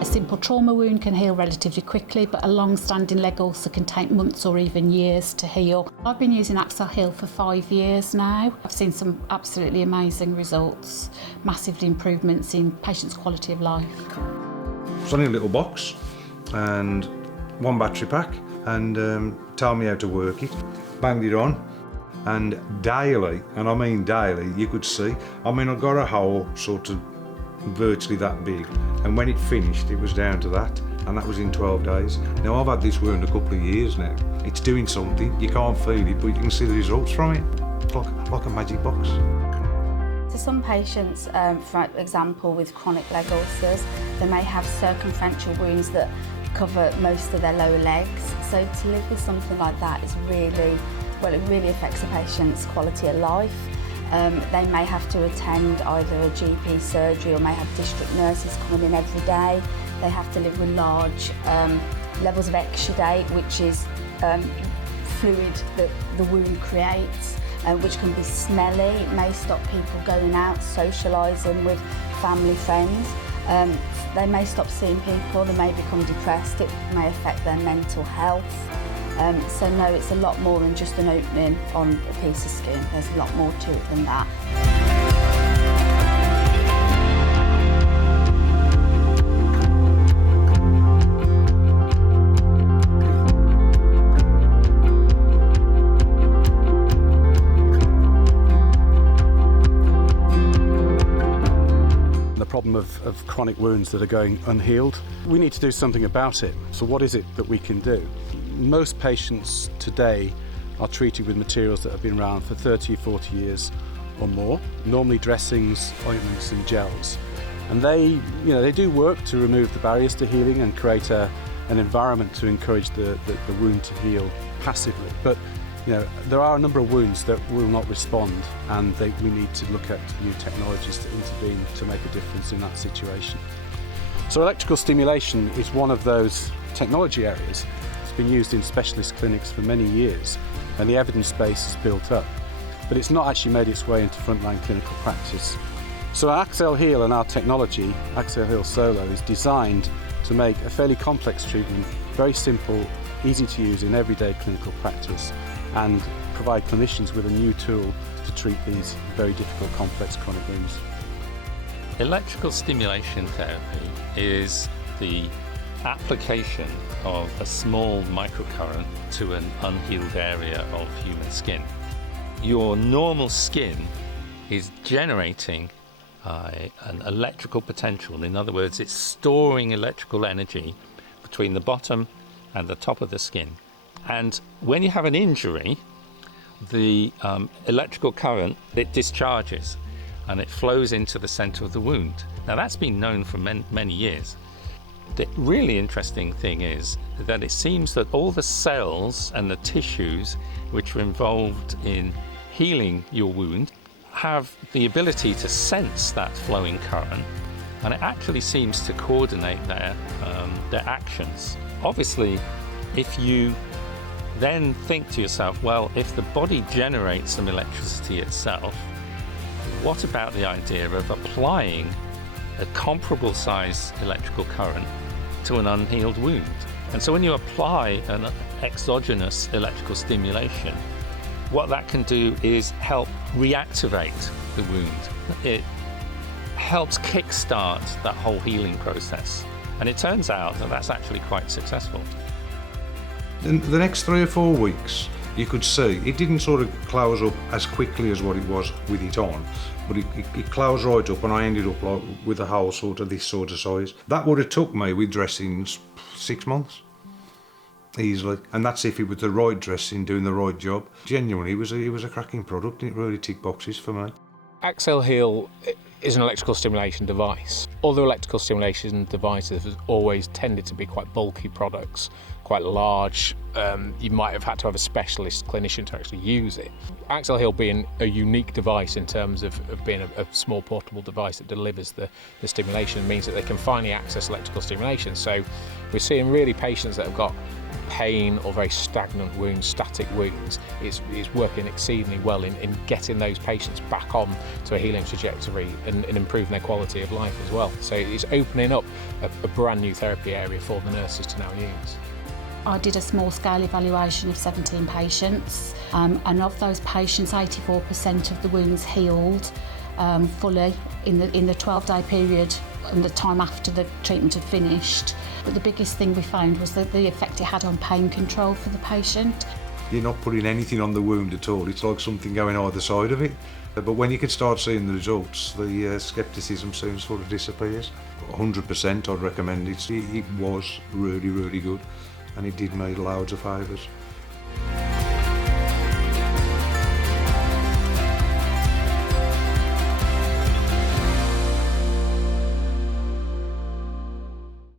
A simple trauma wound can heal relatively quickly, but a long-standing leg ulcer can take months or even years to heal. I've been using Accel-Heal for 5 years now. I've seen some absolutely amazing results, massive improvements in patients' quality of life. It's only a little box and one battery pack, and told me how to work it. Banged it on, and daily, and I mean daily, you could see, I got a hole sort of virtually that big, and when it finished it was down to that, and that was in 12 days. Now I've had this wound a couple of years now. It's doing something, you can't feel it, but you can see the results from it. It's like a magic box. So some patients, for example, with chronic leg ulcers, they may have circumferential wounds that cover most of their lower legs. So to live with something like that is really, well, it really affects the patient's quality of life. They may have to attend either a GP surgery or may have district nurses coming in every day. They have to live with large levels of exudate, which is fluid that the wound creates, which can be smelly. It may stop people going out, socialising with family, friends. They may stop seeing people, they may become depressed, it may affect their mental health. So no, it's a lot more than just an opening on a piece of skin. There's a lot more to it than that. Problem of chronic wounds that are going unhealed. We need to do something about it. So what is it that we can do? Most patients today are treated with materials that have been around for 30, 40 years or more, normally dressings, ointments and gels. And they do work to remove the barriers to healing and create an environment to encourage the wound to heal passively. But there are a number of wounds that will not respond, and we need to look at new technologies to intervene to make a difference in that situation. So electrical stimulation is one of those technology areas. It's been used in specialist clinics for many years, and the evidence base is built up, but it's not actually made its way into frontline clinical practice. So Accel-Heal and our technology, Accel-Heal Solo, is designed to make a fairly complex treatment very simple, easy to use in everyday clinical practice, and provide clinicians with a new tool to treat these very difficult, complex chronic wounds. Electrical stimulation therapy is the application of a small microcurrent to an unhealed area of human skin. Your normal skin is generating an electrical potential. In other words, it's storing electrical energy between the bottom and the top of the skin. And when you have an injury, the electrical current, it discharges and it flows into the center of the wound. Now that's been known for many years. The really interesting thing is that it seems that all the cells and the tissues which are involved in healing your wound have the ability to sense that flowing current, and it actually seems to coordinate their actions. Obviously, if you then think to yourself, well, if the body generates some electricity itself, what about the idea of applying a comparable size electrical current to an unhealed wound? And so when you apply an exogenous electrical stimulation, what that can do is help reactivate the wound. It helps kickstart that whole healing process. And it turns out that that's actually quite successful. In the next 3 or 4 weeks, you could see it didn't sort of close up as quickly as what it was with it on, but it closed right up, and I ended up like with a hole sort of this sort of size. That would have took me with dressings 6 months, easily, and that's if it was the right dressing doing the right job. Genuinely, it was a cracking product, and it really ticked boxes for me. Accel-Heal is an electrical stimulation device. Other electrical stimulation devices have always tended to be quite bulky products, quite large. You might have had to have a specialist clinician to actually use it. Accel-Heal being a unique device in terms of being a small portable device that delivers the stimulation means that they can finally access electrical stimulation. So we're seeing really patients that have got pain or very stagnant wounds, static wounds. It's working exceedingly well in getting those patients back on to a healing trajectory and improving their quality of life as well. So it's opening up a brand new therapy area for the nurses to now use. I did a small-scale evaluation of 17 patients, and of those patients, 84% of the wounds healed fully in the 12-day period and the time after the treatment had finished. But the biggest thing we found was that the effect it had on pain control for the patient. You're not putting anything on the wound at all. It's like something going either side of it. But when you can start seeing the results, the scepticism soon sort of disappears. 100% I'd recommend it. It was really, really good, and it did me loads of favours.